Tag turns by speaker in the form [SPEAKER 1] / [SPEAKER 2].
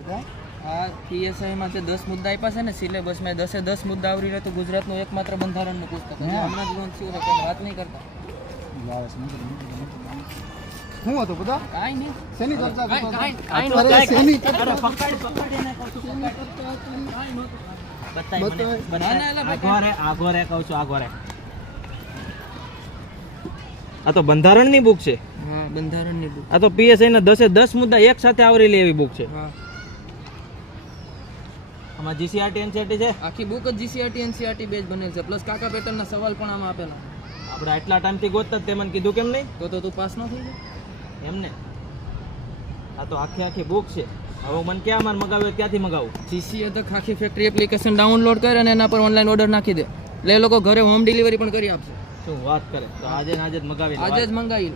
[SPEAKER 1] બધા.
[SPEAKER 2] આ PSI જે દસ મુદ્દા આપ્યા છે ને સિલેબસમાં દસે દસ મુદ્દા આવરી રહે તો ગુજરાતનું એકમાત્ર બંધારણનું પુસ્તક હમણાં જ લોન્ચ થયું છે વાત નહીં કરતા.
[SPEAKER 1] શું હતું બધા?
[SPEAKER 2] કાંઈ નહીં.
[SPEAKER 1] શેની ચર્ચા
[SPEAKER 2] કાંઈ-.
[SPEAKER 1] શેની
[SPEAKER 2] પકડ, પકડ એને કહું
[SPEAKER 3] આ તો બંધારણની બુક છે.
[SPEAKER 2] હા બંધારણની બુક
[SPEAKER 3] આ તો પીએસઆઈ ના દસે દસ મુદ્દા એક સાથે આવરી લે એવી બુક છે.
[SPEAKER 2] હા.
[SPEAKER 3] આમાં જીસીઆરટી એનસીઆરટી છે?
[SPEAKER 2] આખી બુક જ જીસીઆરટી એનસીઆરટી બેઝ બનેલ છે. પ્લસ કાકા પેટર્નના સવાલ પણ આમાં આપેલા.
[SPEAKER 3] આપણે આટલા ટાઈમથી ગોતતા તે મને કીધું કેમ નહીં?
[SPEAKER 2] તો તો તું પાસ ન થઈ જાય.
[SPEAKER 3] એમને આ તો આખી આખી બુક છે. હવે મને ક્યાં મારે મગાવ્યો ત્યાંથી મગાવું?
[SPEAKER 2] જીસી અધક આખી ફેક્ટરી એપ્લિકેશન ડાઉનલોડ કરે અને એના પર ઓનલાઈન ઓર્ડર નાખી દે. એટલે એ લોકો ઘરે હોમ ડિલિવરી પણ કરી આપશે.
[SPEAKER 3] શું વાત કરે? તો આજે આજે જ મગાવી
[SPEAKER 2] આજે જ મંગાવી